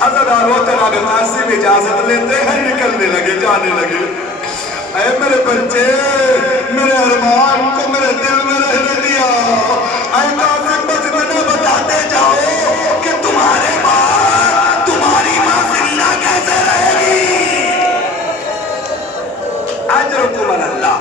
अज़ादारों जनाब कासिम इजाजत लेते हैं, निकलने लगे, जाने लगे। ऐ मेरे बच्चे, मेरे अरमान को मेरे दिल में रहने दिया। ऐ कासिम बस इतना बताते जाओ कि तुम्हारे बाद तुम्हारी माँ जिंदा कैसे रहेगी। अजरुकुम अल्लाह।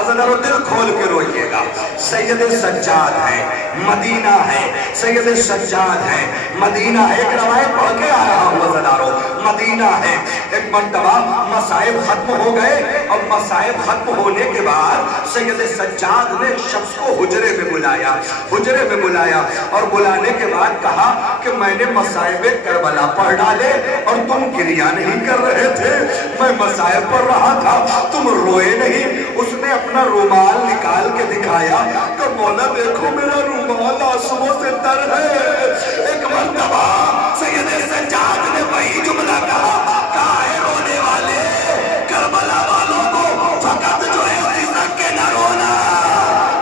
अज़ादारों दिल खोल के रोइएगा। सैयद सज्जाद है, मदीना है, सैयद सज्जाद है, मदीना है। एक रवायत पढ़ के आ रहा हूँ अज़ादारों, मदीना है। एक मर्तबा मसाइब खत्म हो गए और मसाइब खत्म होने के बाद सैयद सज्जाद ने शख्स को हुजरे में बुलाया, हुजरे में बुलाया और बुलाने के बाद कहा कि मैंने मसाइब करबला पढ़ डाले और तुम गिरिया नहीं कर रहे थे। मैं मसाइब पढ़ रहा था, तुम रोए नहीं। उसने अपना रुमाल निकाल के दिखाया कि मौला देखो मेरा रुमाल आंसुओं से तर है। एक मर्तबा सैयद सज्जाद ने वही जुमला कहा है रोने वाले करबला वालों को फकत जो है सिसक के न रोना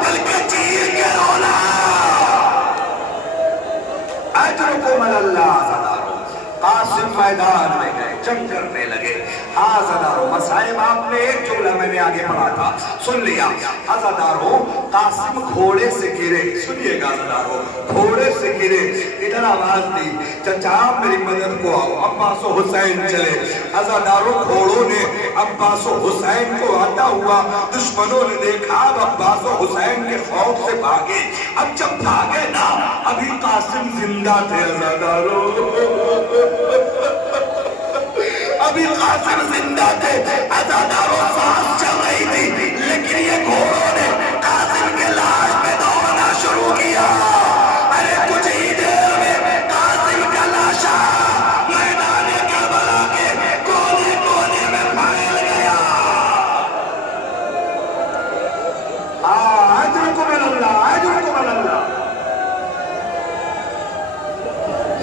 बल्कि चीर के रोना। अजरुकुम अल्लाह। कासिम मैदान में गए, जंग करने लगे। आज़ादारों मसाइब आपने एक जुमला मैंने आगे पढ़ा था, सुन लिया। आज़ादारों कासिम घोड़े से गिरे, सुनिएगा आज़ादारों, घोड़े से गिरे। इधर आवाज दी, चचा मेरी मदद को आओ। अब्बास और हुसैन चले। आज़ादारों घोड़ों ने अब्बास और हुसैन को आता हुआ दुश्मनों ने देखा। अब अब्बास और हुसैन के खौफ से भागे। अब जब भागे ना, अभी कासिम जिंदा थे। आज़ादारों अभी कासिम जिंदा थे। अज़ादारों सांस चल रही थी, लेकिन ये घोड़ों ने कासिम के लाश पे दौड़ना शुरू किया। अरे कुछ ही देर में कासिम का लाशा मैदान करबला के कोने कोने में फैल गया। अजरुकुम अल्लाह, अजरुकुम अल्लाह।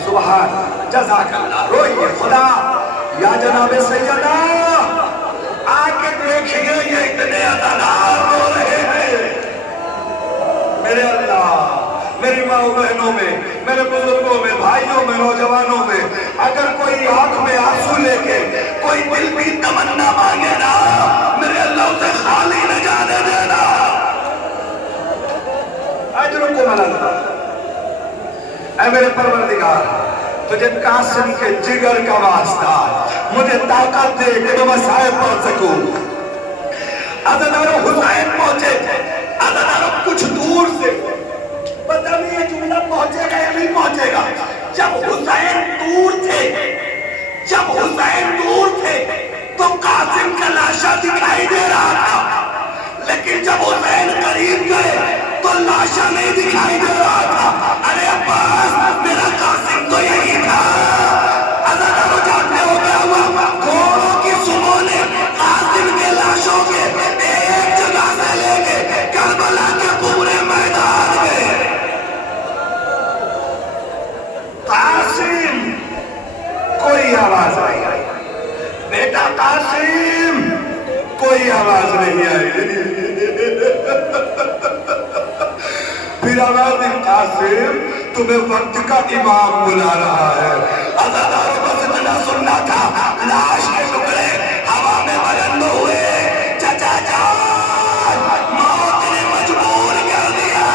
सुभान जज़ाकल्लाह। रोइए खुदा या जनाबे सैयदा, आके देखिए ये इतने अज़ादार रो रहे हैं। मेरे अल्लाह, मेरी माँ बहनों में, मेरे बुजुर्गों में, भाइयों में, नौजवानों में अगर कोई आंख में आंसू लेके कोई दिल की तमन्ना मांगे ना, मेरे अल्लाह उसे खाली न जाने देना। अजरुकुम अल्लाह। ऐ मेरे परवरदिगार, तुझे कासिम के जिगर का वास्ता, मुझे ताकत दे कि मैं मसाइब पहुंच सकूं। अज़ादारों हुसैन पहुंचे। अज़ादारों कुछ दूर से, पता नहीं ये जुमला पहुंचेगा या नहीं पहुंचेगा। जब हुसैन दूर थे, जब हुसैन दूर थे तो कासिम का लाशा दिखाई दे रहा था, लेकिन जब हुसैन करीब गए तो लाशा नहीं दिखाई दे रहा था। अरे अब्बास, मेरा कासिम तो यही था। अज़ादारों जानते हो क्या हुआ? घोड़ों की सुबह ने कासिम के लाशों के एक जगह से लेके करबला के पूरे मैदान में। कासिम, कोई आवाज नहीं आई। बेटा कासिम, कोई आवाज नहीं आई। फिर आवाज दी, कासिम तुम्हें वक्त का इमाम बुला रहा है। अज़ादारों बस इतना सुनना था, लाश के टुकड़े हवा में बुलंद हुए। चचा जान, मौत ने मजबूर कर दिया।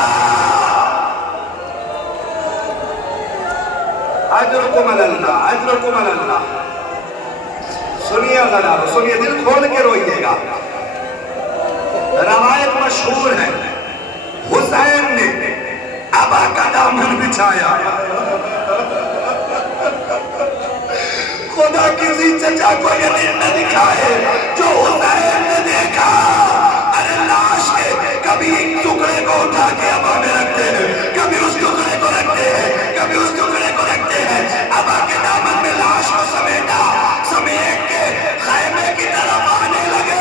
अजरुकुम अल्लाह, अजरुकुम अल्लाह। सुनिए अज़ादारों, सुनिए, दिल खोल के रोइएगा। रवायत मशहूर है, हुसैन ने अबा का दामन बिछाया। खुदा किसी चचा को ये दिन न दिखाए जो हुसैन ने देखा। अरे लाश के कभी एक टुकड़े को उठा के अबा में रखते हैं, कभी उस टुकड़े को रखते हैं, कभी उस टुकड़े को रखते हैं। अबा के दामन में लाश को समेटा, समेट के खैमे की तरफ आने लगे।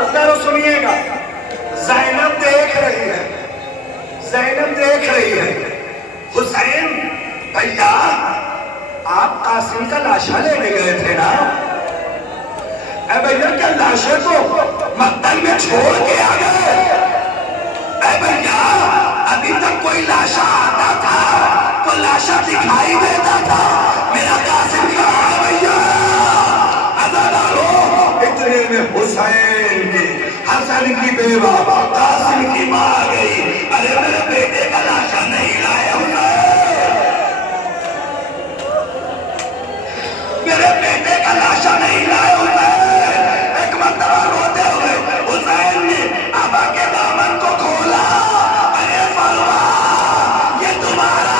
अज़ादारों सुनिएगा, ज़ैनब देख रही है, ज़ैनब देख रही है। हुसैन भैया, आप कासिम का लाशा लेने गए थे ना? भैया क्या लाशे को मक्तल में छोड़ के आ गए? भैया अभी तक कोई लाशा आता था तो लाशा दिखाई देता था, मेरा कासिम कहाँ है भैया? अदादारो इतने में हुसैन की, हसन की बेवा कासिम की मां आ गई। अरे मेरे बेटे का लाशा नहीं लाया मेरे बेटे का लाशा नहीं लाए हुसैन। एक मरतबा रोते हुए हुसैन ने अबा के दामन को खोला, अरे फरवा ये तुम्हारा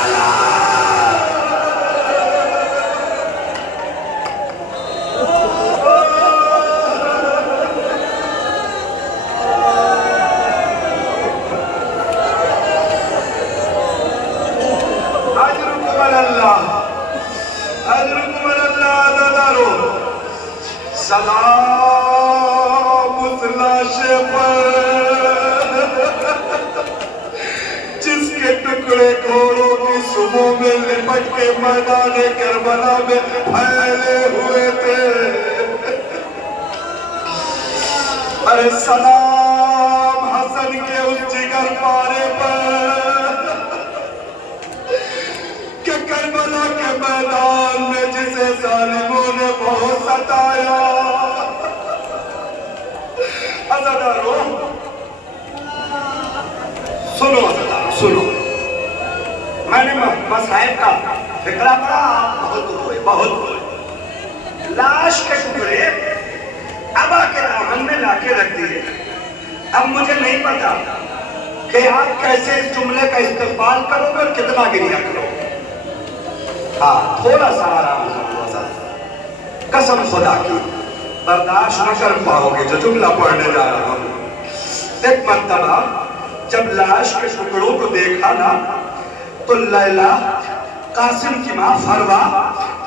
सलाम उस लाशे पर जिसके टुकड़े घोड़ों की सुबह में लिपट के मैदान करबला में फैले हुए थे। अरे सलाम हसन के उस जिगर पारे पर कि करबला के मैदान में जिसे जालिमों ने बहुत सताया। अज़ादारो सुनो, अज़ादारो सुनो, मैंने मसाइब का फिक्रा पढ़ा, बहुत रोए बहुत रोए। लाश के टुकड़े अबा के दामन में लाके रख दिए। अब मुझे नहीं पता कि आप कैसे इस जुमले का इस्तेमाल करोगे और कितना गिरिया करोगे। हाँ, थोड़ा सा आराम करो, कसम खुदा की बर्दाश्त न कर पाओगे जो जुमला पढ़ने जा रहा हूं। एक मर्तबा जब लाश के टुकड़ों को देखा ना तो लैला कासिम की मां फरवा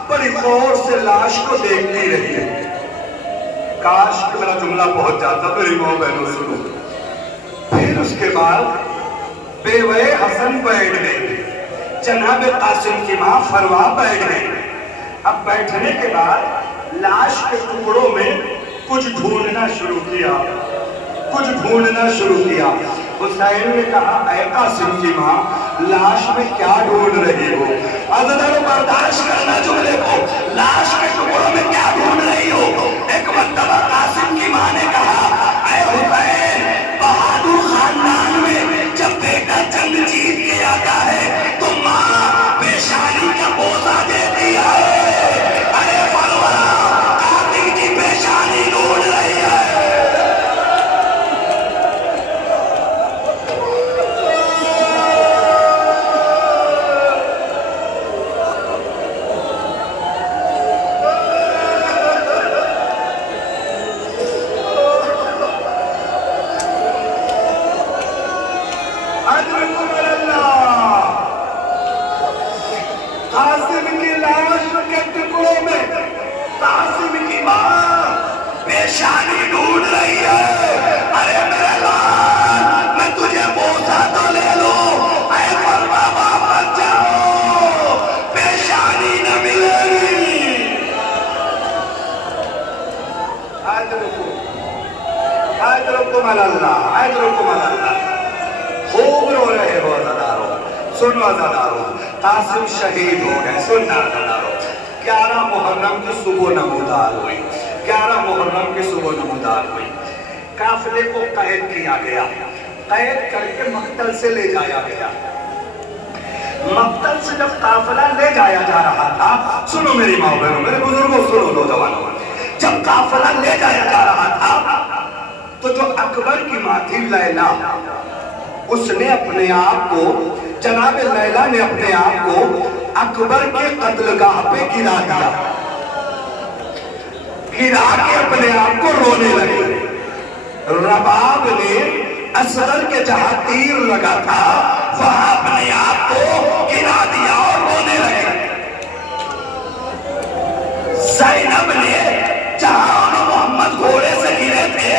बड़ी गौर से लाश को देखती रही है। काश कि मेरा जुमला पहुंच जाता मेरी मां बहनों सुनो। फिर उसके बाद बेवे हसन बैठ गई, जनाब कासिम की मां फरवा बैठ गई। अब बैठने के बाद लाश के टुकड़ों में कुछ ढूंढना शुरू किया, कुछ ढूंढना शुरू किया। हुसैन ने कहा, ऐ कासिम की मां लाश में क्या ढूंढ रही हो? अज़ादारो बर्दाश्त करना जुमले को, लाश के टुकड़ों में क्या ढूंढ रही हो? एक मर्तबा कासिम की मां ने कहा, ऐ हुसैन बहादुर खानदान में जब बेटा जंग जीत के आता है तो मां पेशानी का बोझा देती है। अरे फरवा कातिल की पेशानी ढूंढ रही है। कासिम की लाश के टुकड़ों में कासिम की मां पेशानी ढूंढ रही है। अरे मेरे लाल, मैं तुझे बोझा तो ले लूं, ऐ फरमा वापस जाओ, पेशानी न मिलेगी। आज रुको मल्ला, आज रुको मल्ला, खूब रो रहे हो अज़ादारो। सुनो अज़ादारो, कासिम शहीद हो गए। सुनना अज़ादारो, 11 मुहर्रम की सुबह नमूदार हुई, 11 मुहर्रम की सुबह नमूदार हुई। काफिले को कैद किया गया, कैद करके मक्तल से ले जाया गया। मक्तल से जब काफिला ले जाया जा रहा था, सुनो मेरी माँ बहनों, मेरे बुजुर्गों, सुनो नौजवानों, जब काफिला ले जाया जा रहा था तो जो अकबर की माँ थी लैला, उसने अपने आप को, जनाब लैला ने अपने आप को अकबर के कत्लगाह पे गिरा दिया, गिरा के अपने आप को रोने लगे। रबाब ने असगर के जहां तीर लगा था वहां अपने आप को गिरा दिया और रोने लगे। ज़ैनब ने जहां मोहम्मद घोड़े से गिरे थे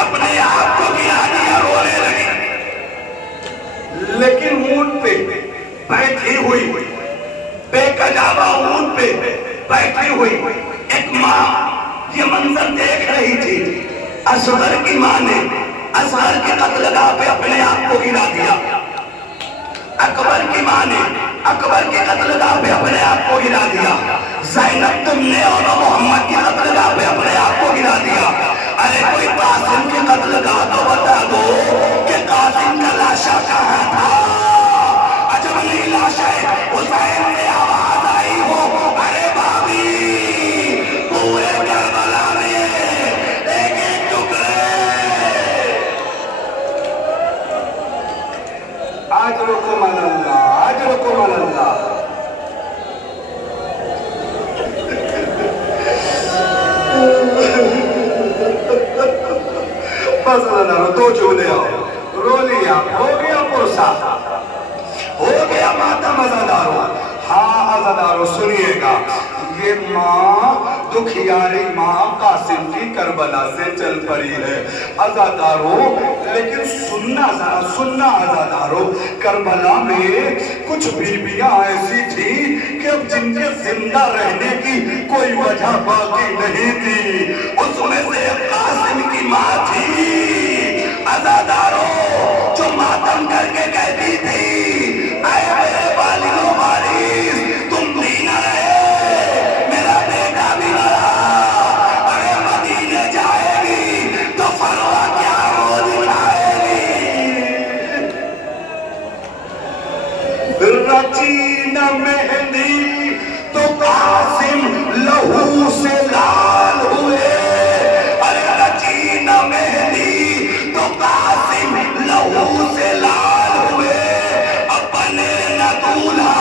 अपने आप को गिरा दिया, रोने लगे। लेकिन ऊंट पे बैठी हुई, बेकजावा ऊंट पे बैठी हुई एक मां ये मंजर देख रही थी। असगर की मां ने असगर के कत्लगाह पे अपने आप को गिरा दिया। अकबर की मां ने अकबर के कत्लगाह पे अपने आप को गिरा दिया। ज़ैनब तुमने और मोहम्मद के कत्लगाह पे अपने आप को गिरा दिया। अरे कोई कासिम के कत्लगाह तो बता दो कि कासिम का लाशा कहाँ था। अजब नहीं लाशा है हुसैन में आवाज आई हो, अरे भाभी पूरे करबला में एक एक टुकड़े। आज रुको मल्ला, आज रुको मल्ला। बस तो चूले आओ, रो लिया, हो गया पुरसा, हो गया मातम अज़ादारो। हाँ अज़ादारो सुनिएगा, ये माँ दुखियारी माँ कासिम की करबला से चल पड़ी है अज़ादारो। लेकिन सुनना अज़ादारो, करबला में कुछ बीबियां ऐसी थी कि अब जिनके जिंदा रहने की कोई वजह बाकी नहीं थी। उसमें से कासिम की माँ थी अज़ादारो, जो मातम करके कहती थी, आए मेरे वालिदो वारिस, तुम भी न रहे, मेरा बेटा भी न रहा। अरे मदीने जाएगी तो फरवा क्या रोज उठाएगी। रची न मेहंदी तो कासिम लहू से लाल हुए। अरे रची न मेहंदी तो कासिम लहू से लाल हुए। अपने न दूल्हा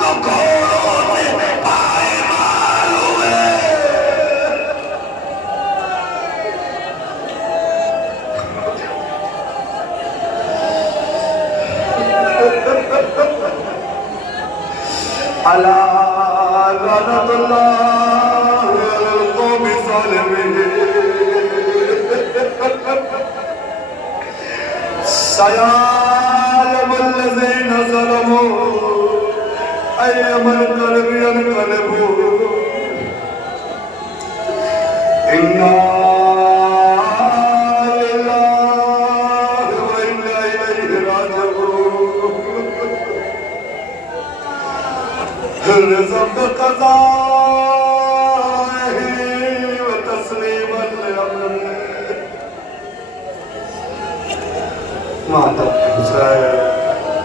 तो घोड़ों से पायमाल हुए। अला लानतुल्लाह अलल कौमि ज़ालिमीन। सयालमुल लज़ीना ज़लमू अय्यमल क़ल्बि यनक़लिबू। इन्ना लिल्लाहि व इन्ना इलैहि राजिऊन। रिज़्क़ क़ज़ा व तस्लीमन लिअम्रिही। माता